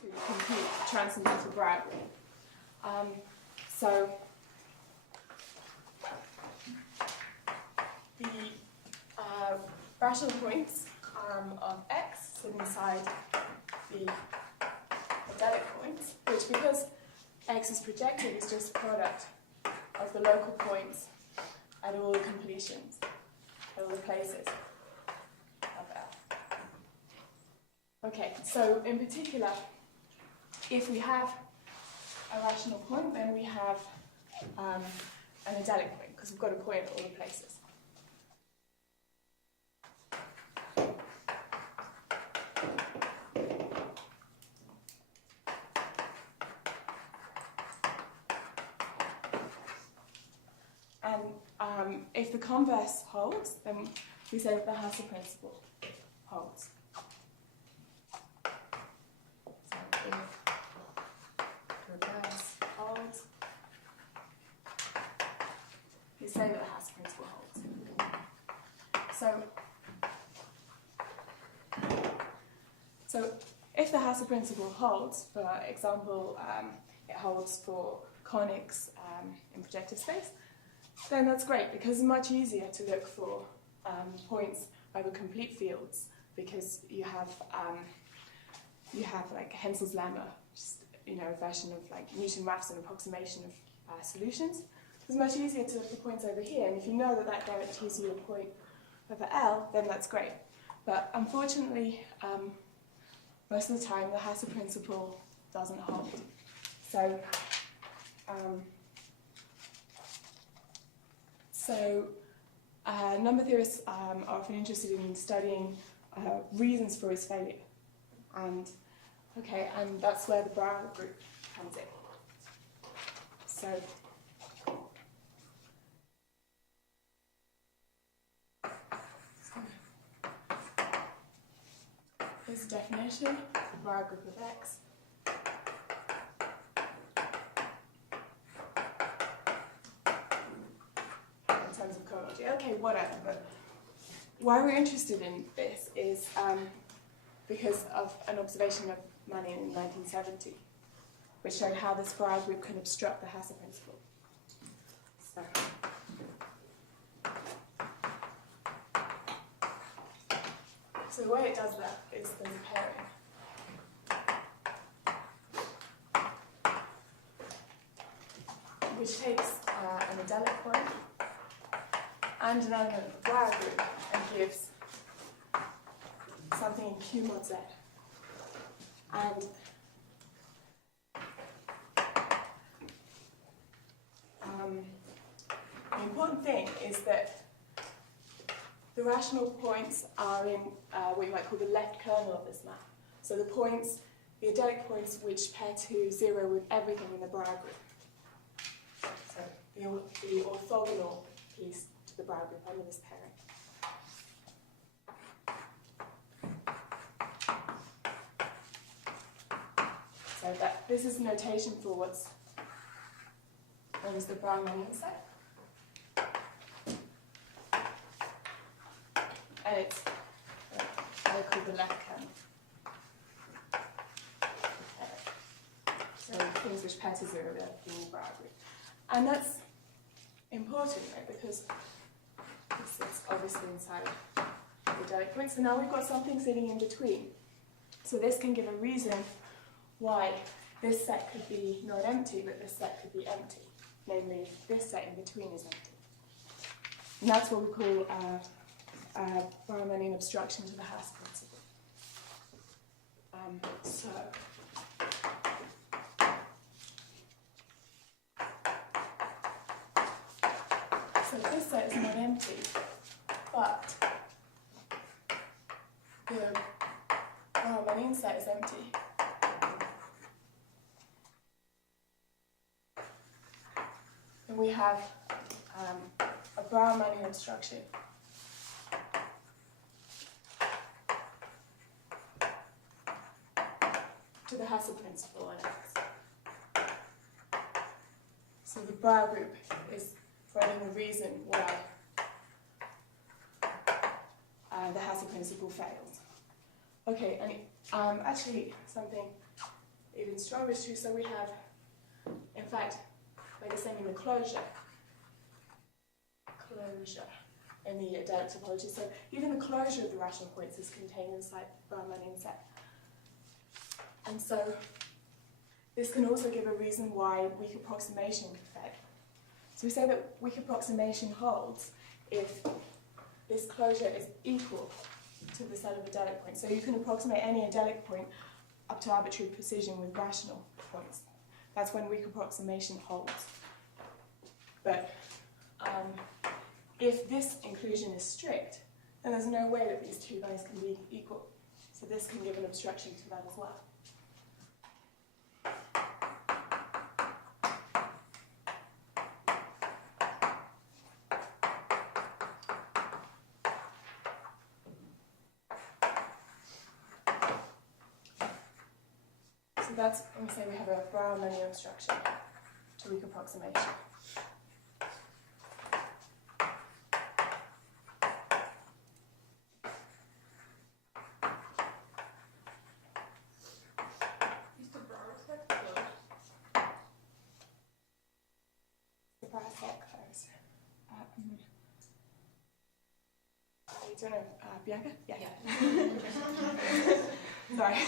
to compute the transcendental Brauer group. So the rational points of x sit inside the idyllic points, which, because x is projected, is just a product of the local points at all the completions, at all the places of L. Okay, so in particular, if we have a rational point, then we have an idyllic point, because we've got a point at all the places. And if the converse holds, then we say that the Hasse principle holds. So if the reverse holds, we say that the Hasse principle holds. So if the Hasse principle holds, for example, it holds for conics in projective space, then that's great, because it's much easier to look for points over complete fields, because you have like Hensel's lemma, just a version of like Newton-Raphson approximation of solutions. It's much easier to look for points over here, and if you know that that guarantees you a point over L, then that's great. But unfortunately, most of the time the Hasse principle doesn't hold. So number theorists are often interested in studying reasons for its failure. And that's where the Brauer group comes in. So here's the definition, the Brauer group of X. Okay, whatever, but why we're interested in this is because of an observation of Manning in 1970, which showed how this Brauer group can obstruct the Hasse principle. So the way it does that is there's a pairing, which takes an idyllic point and an element of the Brauer group and gives something in Q mod Z. And the important thing is that the rational points are in what you might call the left kernel of this map. So the points, the idyllic points, which pair to 0 with everything in the Brauer group. So the orthogonal piece to the Brauer group under this pairing. So this is notation for what's known as the Brauer-Manning set. And it's what I call the left kernel. So things which pair to 0 with everything in the Brauer group. And that's important, right, because it's obviously inside the idyllic point. So now we've got something sitting in between. So this can give a reason why this set could be not empty, but this set could be empty. Namely, this set in between is empty. And that's what we call Brauer-Manning obstruction to the Hasse principle. So this set is not empty, but the Brauer-Manning set is empty. And we have a Brauer-Manning obstruction to the Hasse principle on X. So the Brauer group is finding the reason why the Hasse principle fails. Okay, and actually something even stronger is true. So we have, in fact, like the same in the closure in the adelic topology. So even the closure of the rational points is contained inside the Brauer-Mannian set. And so this can also give a reason why weak approximation can fail. So we say that weak approximation holds if this closure is equal to the set of adelic points. So you can approximate any adelic point up to arbitrary precision with rational points. That's when weak approximation holds. But if this inclusion is strict, then there's no way that these two guys can be equal. So this can give an obstruction to that as well. So that's when we say we have a Brauer-Mannian obstruction to weak approximation. Is the Brauer set closed? The Brauer set closed. I don't know, Bianca? Yeah. Sorry.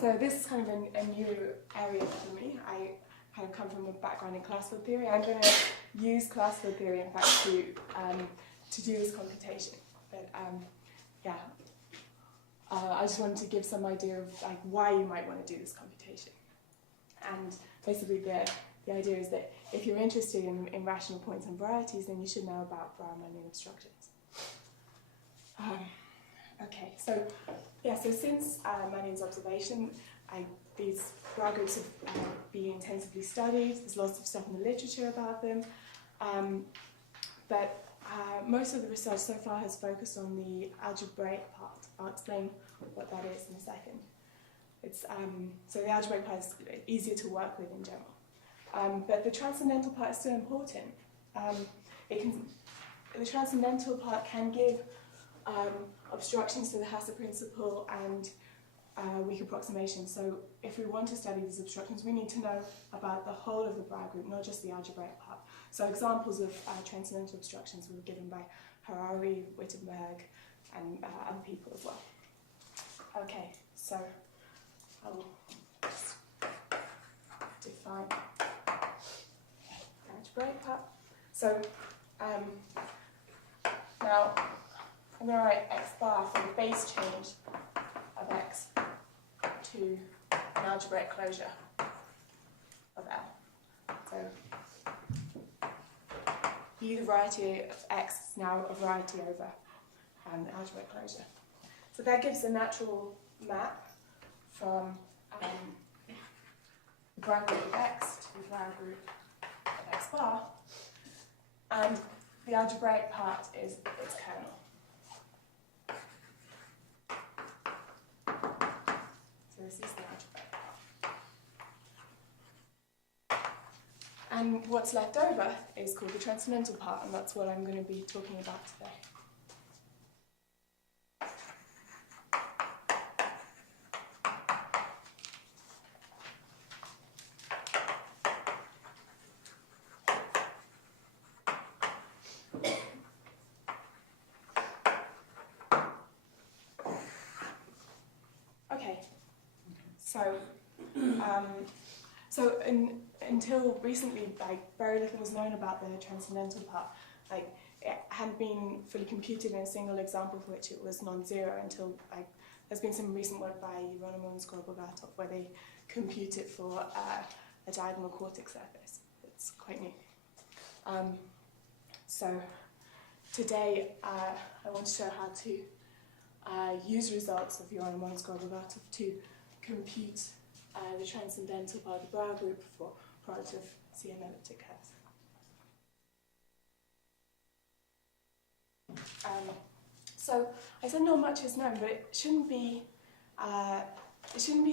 So this is kind of a new area for me. I kind of come from a background in classical theory. I'm going to use classical theory, in fact, to do this computation. But I just wanted to give some idea of like why you might want to do this computation. And basically, the idea is that if you're interested in rational points and varieties, then you should know about Brauer-Mannian obstructions. Okay, so since Mannian's observation, these Brauer groups have been intensively studied. There's lots of stuff in the literature about them, but most of the research so far has focused on the algebraic part. I'll explain what that is in a second. It's so the algebraic part is easier to work with in general, but the transcendental part is still important. The transcendental part can give obstructions to the Hasse principle and weak approximation. So if we want to study these obstructions, we need to know about the whole of the Brauer group, not just the algebraic part. So examples of transcendental obstructions were given by Harari, Wittenberg, and other people as well. Okay, so I will just define the algebraic part. So now I'm going to write x bar for the base change of x to an algebraic closure of L. So the variety of x is now a variety over the algebraic closure. So that gives a natural map from the Brauer group of x to the Brauer group of x bar, and the algebraic part is its kernel. So this is the algebraic part. And what's left over is called the transcendental part, and that's what I'm going to be talking about today. Okay, so until recently, very little was known about the transcendental part. It hadn't been fully computed in a single example for which it was non-zero until there's been some recent work by Hieronymo and Skorobogatov where they compute it for a diagonal quartic surface. It's quite new. So today I want to show how to use results of Hieronymo and Skorobogatov to compute the transcendental part of the Brauer group for product of CM elliptic curves. So I said not much is known, but it shouldn't be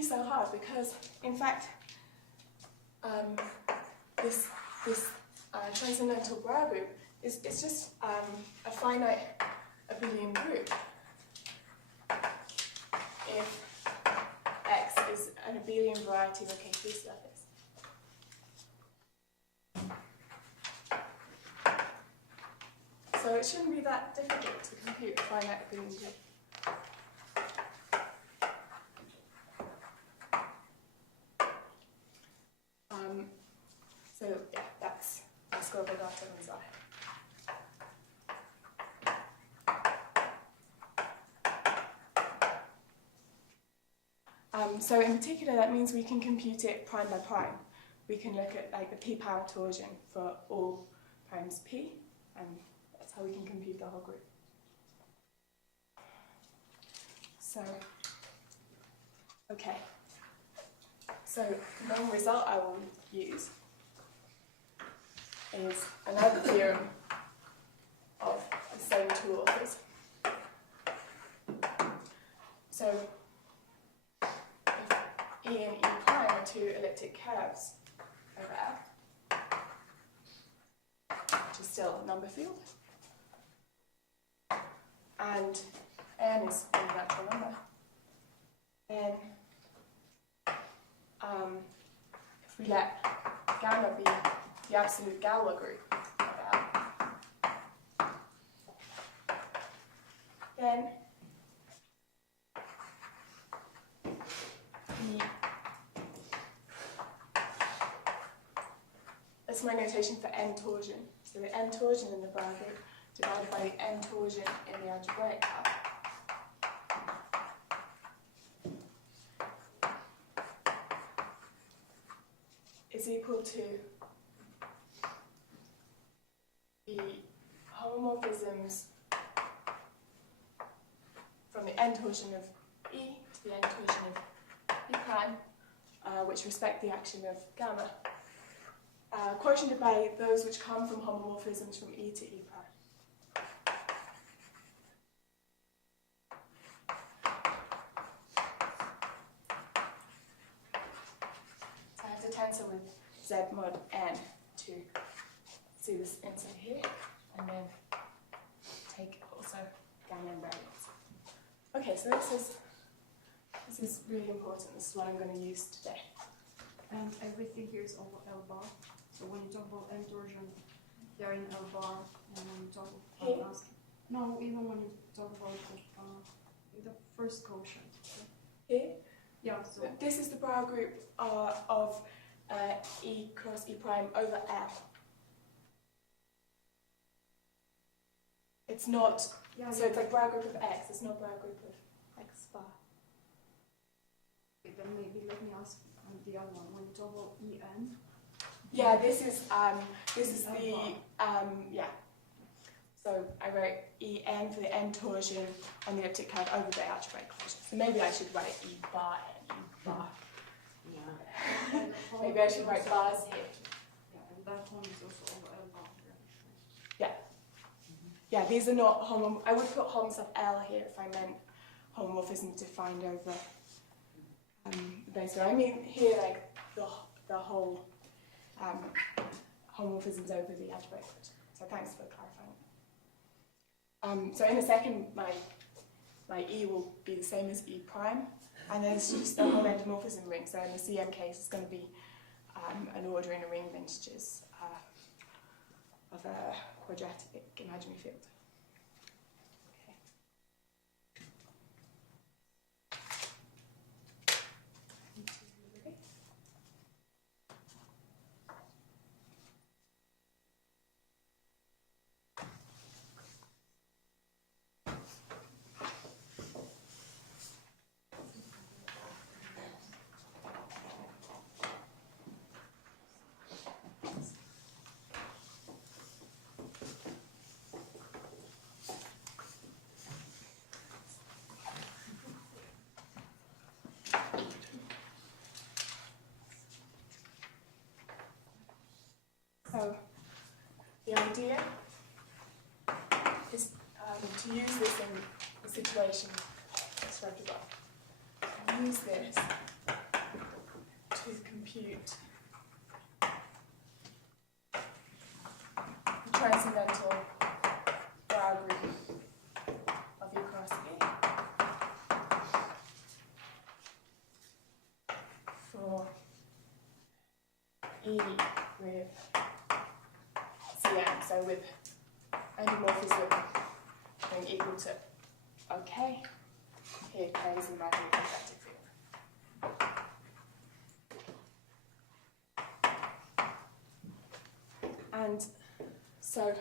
so hard because, in fact, this transcendental Brauer group is just a finite abelian group if x is an abelian variety of a K3 surface. So it shouldn't be that difficult to compute a finite abelian group. So yeah, that's what Legato ones are. So in particular, that means we can compute it prime by prime. We can look at like the p power torsion for all primes p, and that's how we can compute the whole group. So, okay. So the main result I will use is another theorem of the same two authors. So if E and E prime are two elliptic curves over F, which is still a number field, and n is a natural number, then if we let gamma be the absolute Galois group of L, then that's my notation for n torsion. So the n torsion in the Brauer group divided by the n torsion in the algebraic half is equal to the homomorphisms from the n torsion of E to the n torsion of E prime, which respect the action of gamma, quotiented by those which come from homomorphisms from E to E prime. So I have to tensor with Z mod n to see this inside here, and then take also gamma invariance. Okay, so this is really important. This is what I'm going to use today. And everything here is over L bar. So when you talk about n torsion, they're in L bar, and when you talk about no, even when you talk about the first quotient. Here? Yeah. So this is the Brauer group of E cross E prime over L. It's not, so it's like Brauer group of X, it's not Brauer group of X bar. Okay, then maybe let me ask the other one. When you talk about En. Yeah, this is the yeah. So I wrote En for the n torsion on the elliptic curve over the algebraic quotient. So maybe I should write E bar and E bar. Yeah. Maybe I should write bars here. Yeah, and that one is also over L bar. Yeah. Yeah, these are not I would put homs of L here if I meant homomorphism defined over the base. I mean here like the whole homomorphisms over the algebraic quotient. So thanks for clarifying. So in a second, my E will be the same as E prime, and there's just the whole endomorphism ring. So in the CM case, it's going to be an order in a ring of integers of a quadratic imaginary field. So the idea is to use this in the situation described above. Use this to compute the transcendental Brauer group of E cross E. for E with CM, so with endomorphism being equal to OK, here K is the magnetic field. And so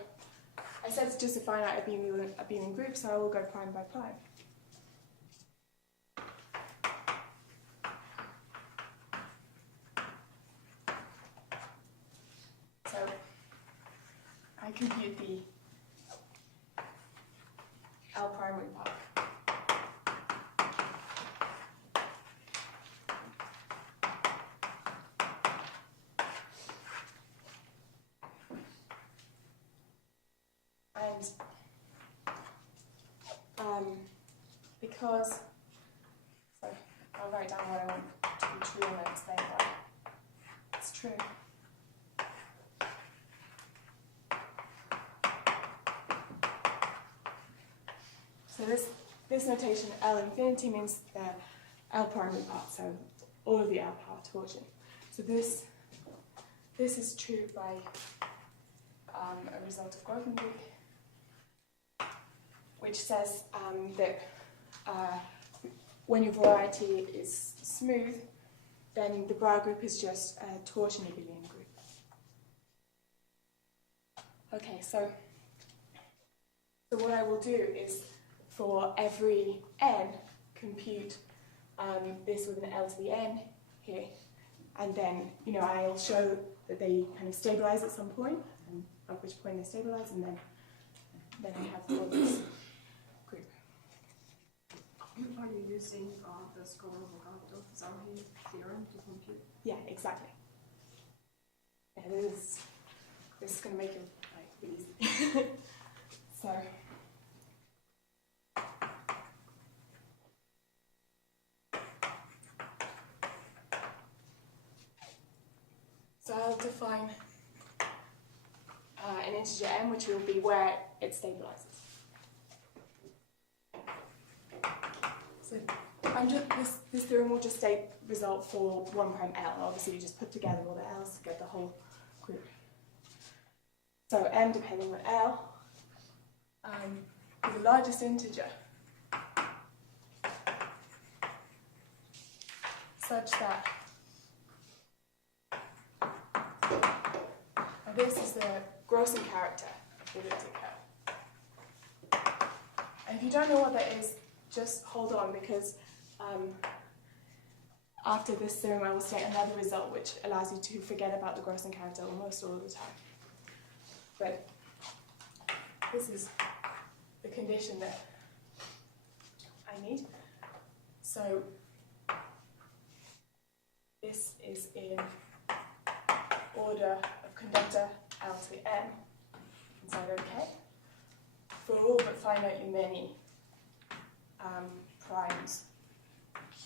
I said it's just a finite abelian group, so I will go prime by prime. So I compute the L primary part. And because, so I'll write down what I want to be true and then explain why it's true. So this notation L infinity means the L primary part, so all of the L power torsion. So this is true by a result of Grothendieck, which says that when your variety is smooth, then the Brauer group is just a torsion abelian group. Okay, so what I will do is, for every n, compute this with an L to the n here, and then I'll show that they kind of stabilize at some point, and at which point they stabilize, and then I have all this group. Are you using the Skor-Logato-Zauhin theorem to compute? Yeah, exactly. Yeah, this is going to make it really easy. So I'll define an integer m, which will be where it stabilizes. So this theorem will just state result for 1' L. Obviously, you just put together all the L's to get the whole group. So m depending on L, for the largest integer, such that this is the grossing character of the elliptic curve. And if you don't know what that is, just hold on, because after this theorem I will state another result which allows you to forget about the grossing character almost all of the time. But this is the condition that I need. So this is in order of conductor L to the M inside of K for all but finitely many primes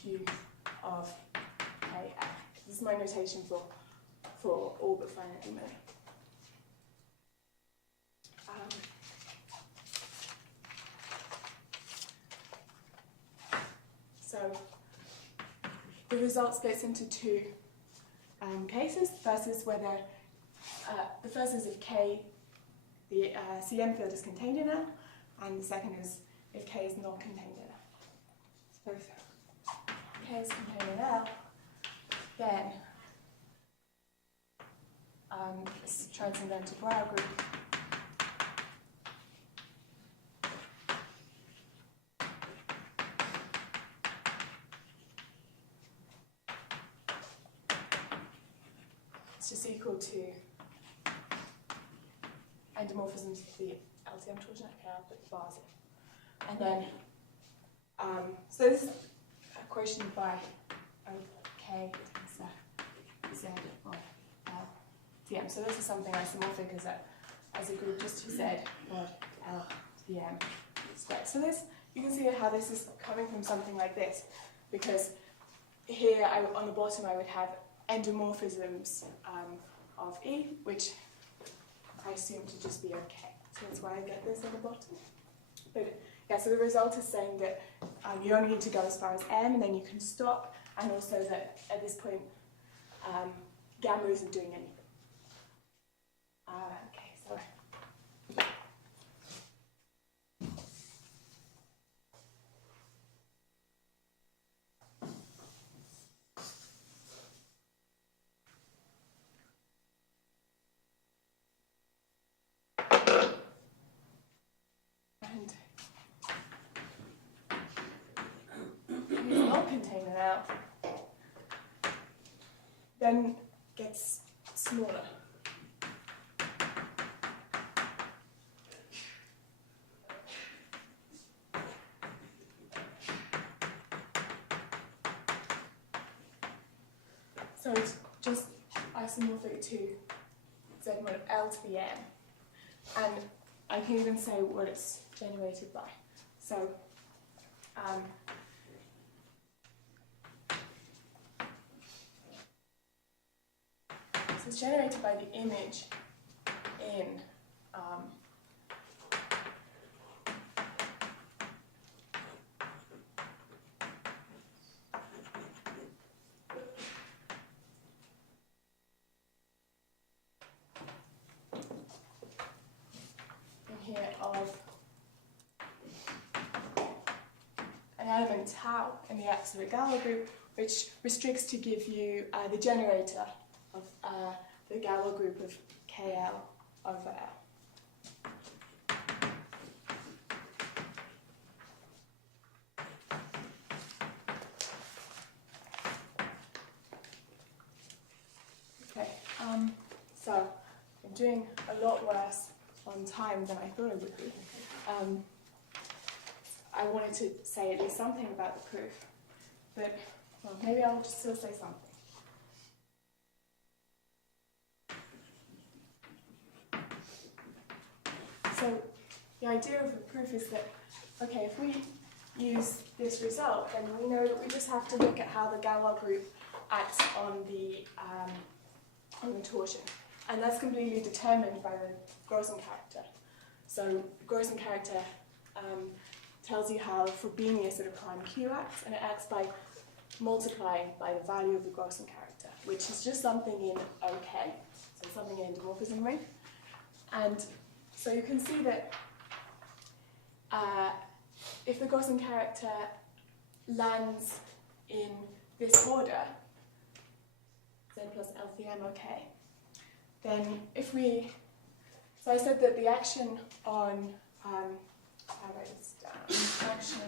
Q of KF. This is my notation for all but finitely many. So the result splits into two cases. The first is whether if K, the CM field is contained in L, and the second is if K is not contained in L. So if K is contained in L, then this transcendental Brauer group is just equal to endomorphisms of the LTM torsion. Okay, I'll put the bars in. And then, so this is a quotient by K times Z or LTM. So this is something isomorphic as a group just to Z mod LTM squared. So this, you can see how this is coming from something like this, because here on the bottom I would have endomorphisms of E, which I assume to just be okay. So that's why I get this at the bottom. But yeah, so the result is saying that you only need to go as far as M, and then you can stop, and also that at this point gamma isn't doing anything. Okay, so and use the whole container now, then gets smaller. So it's just isomorphic to Z mod L to the M. And I can even say what it's generated by. So it's generated by the image in here of an element tau in the absolute Galois group, which restricts to give you the generator of the Galois group of KL over L. Okay, so I'm doing a lot worse on time than I thought I would be. I wanted to say at least something about the proof, but well, maybe I'll just still say something. So the idea of the proof is that, okay, if we use this result, then we know that we just have to look at how the Galois group acts on the torsion. And that's completely determined by the Grossen character. So Grossen character tells you how Frobenius at a prime Q acts, and it acts by multiplying by the value of the Grossen character, which is just something in OK, so something in endomorphism ring. And so you can see that if the Grossen character lands in this order, Z plus LCM OK, then if we, so I said that the action on, I'll write this down, action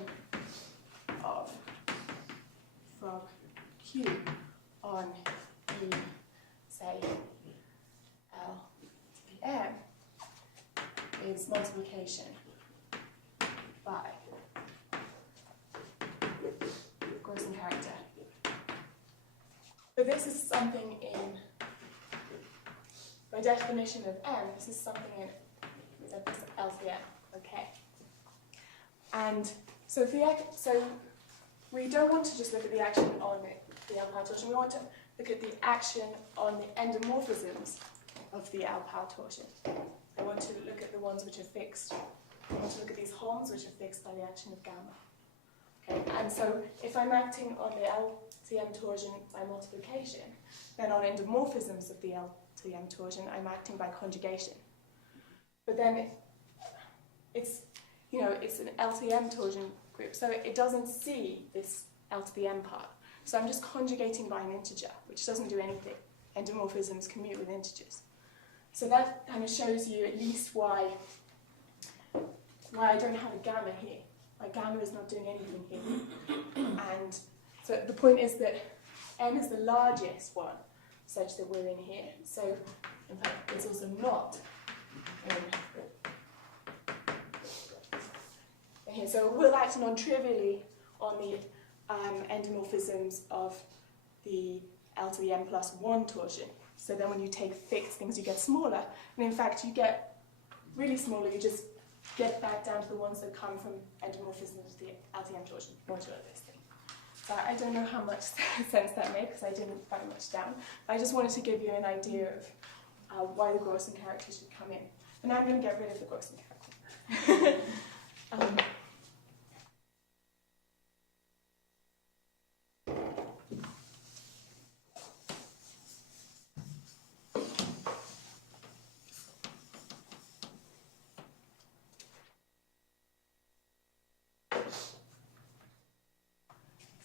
of frog Q on E, say, LCM is multiplication by Grossen character. But this is something in, by definition of M, this is something in LCM, okay? And so, so we don't want to just look at the action on the L-power torsion, we want to look at the action on the endomorphisms of the L-power torsion. I want to look at the ones which are fixed. I want to look at these Holms which are fixed by the action of gamma. Okay, and so if I'm acting on the LTM torsion by multiplication, then on endomorphisms of the LTM torsion, I'm acting by conjugation. But then it's, you know, it's an LTM torsion group, so it doesn't see this L to the M part. So I'm just conjugating by an integer, which doesn't do anything. Endomorphisms commute with integers. So that kind of shows you at least why I don't have a gamma here. My gamma is not doing anything here. And so the point is that M is the largest one, such that we're in here. So in fact, it's also not in here. So we'll act non-trivially on the endomorphisms of the L to the M plus 1 torsion. So then when you take fixed things, you get smaller. And in fact, you get really smaller. You just get back down to the ones that come from endomorphisms of the LTM torsion, modular this thing. So I don't know how much sense that made, because I didn't write much down. I just wanted to give you an idea of why the Grossen character should come in. And now I'm going to get rid of the Grossen character.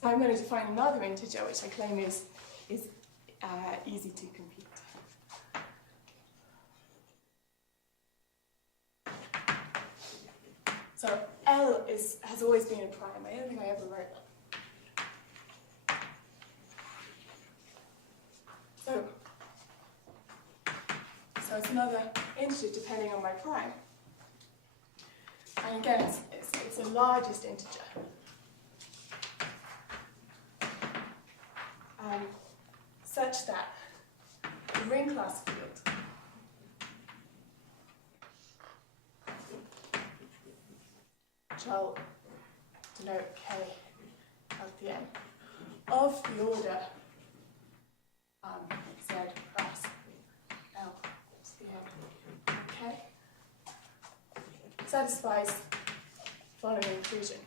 So I'm going to define another integer, which I claim is easy to compute. So L has always been a prime. I don't think I ever wrote that. So it's another integer depending on my prime. And again, it's the largest integer. Such that the ring class field which I'll denote K at the end, of the order Z plus L to the end, okay, satisfies the following inclusion.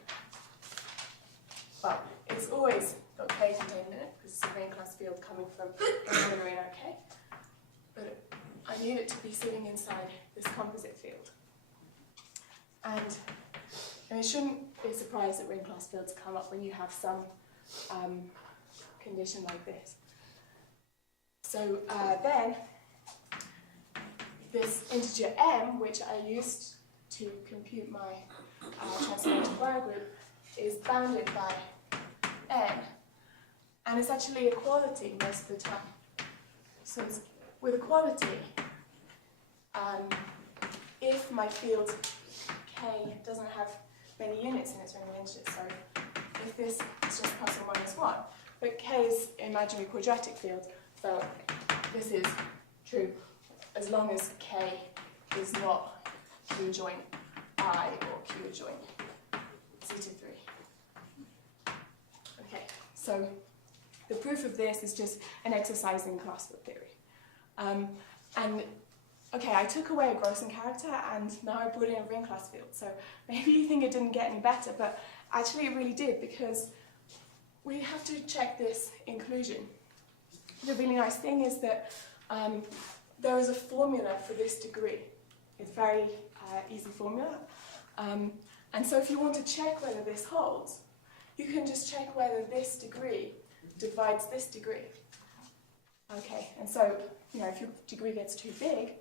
Well, it's always got K contained in it, because it's a ring class field coming from an order in OK, but I need it to be sitting inside this composite field. And it shouldn't be a surprise that ring class fields come up when you have some condition like this. So then, this integer m, which I used to compute my transcendental Brauer group, is bounded by n, and it's actually equality most of the time. So with equality, if my field K doesn't have many units in its ring of integers, so if this is just plus or minus 1, but K is an imaginary quadratic field, so this is true as long as K is not Q adjoint I or Q adjoint Z to 3. Okay, so the proof of this is just an exercise in class field theory. And okay, I took away a Grossen character and now I brought in a ring class field. So maybe you think it didn't get any better, but actually it really did, because we have to check this inclusion. The really nice thing is that there is a formula for this degree. It's a very easy formula. And so if you want to check whether this holds, you can just check whether this degree divides this degree. Okay, and so, you know, if your degree gets too big,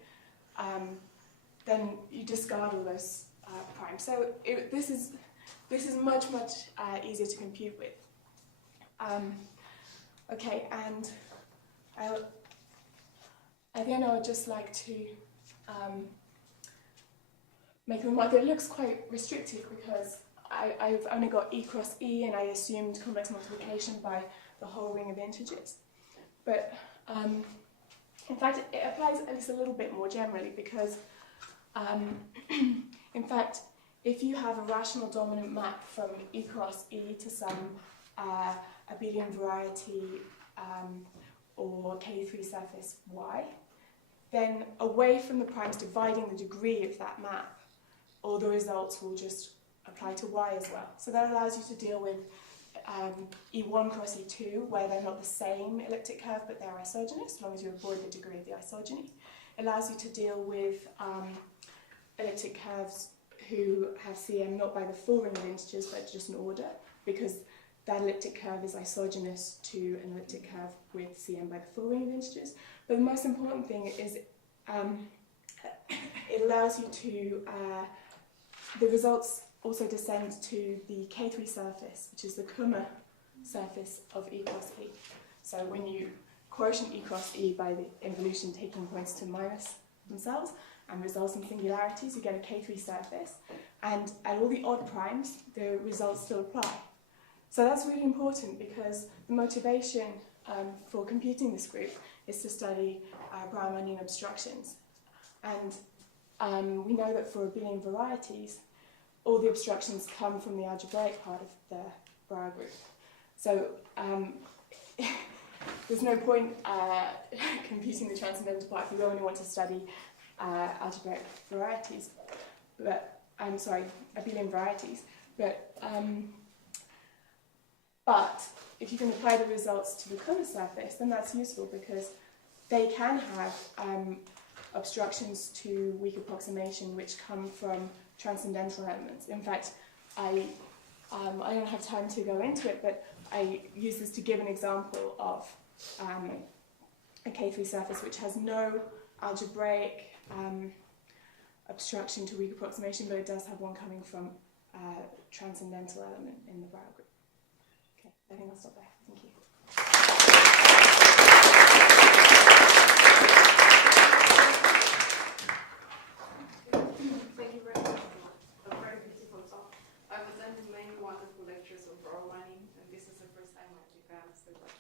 then you discard all those primes. So this is much easier to compute with. Okay, and at the end I would just like to make a remark that it looks quite restrictive, because I've only got E cross E and I assumed complex multiplication by the whole ring of integers. But in fact, it applies at least a little bit more generally, because in fact, if you have a rational dominant map from E cross E to some abelian variety or K3 surface Y, then away from the primes dividing the degree of that map, all the results will just apply to Y as well. So that allows you to deal with E1 cross E2, where they're not the same elliptic curve, but they're isogynous, as long as you avoid the degree of the isogeny. It allows you to deal with elliptic curves who have CM not by the full ring of integers, but just an order, because that elliptic curve is isogynous to an elliptic curve with CM by the full ring of integers. But the most important thing is it allows you to, the results also descend to the K3 surface, which is the Kummer surface of E cross E. So when you quotient E cross E by the involution taking points to minus themselves and results in singularities, you get a K3 surface. And at all the odd primes, the results still apply. So that's really important, because the motivation for computing this group is to study Brauer-Onion obstructions. And we know that for abelian varieties, all the obstructions come from the algebraic part of the Brauer group. So there's no point computing the transcendental part if you only want to study algebraic varieties, but I'm sorry, abelian varieties. But if you can apply the results to the Kummer surface, then that's useful, because they can have obstructions to weak approximation which come from transcendental elements. In fact, I don't have time to go into it, but I use this to give an example of a K3 surface which has no algebraic obstruction to weak approximation, but it does have one coming from transcendental element in the Brauer group. Okay, I think I'll stop there. Thank you. Thank you very much for a very beautiful talk. I was in many wonderful lectures of Brauer, and this is the first time I think I understood what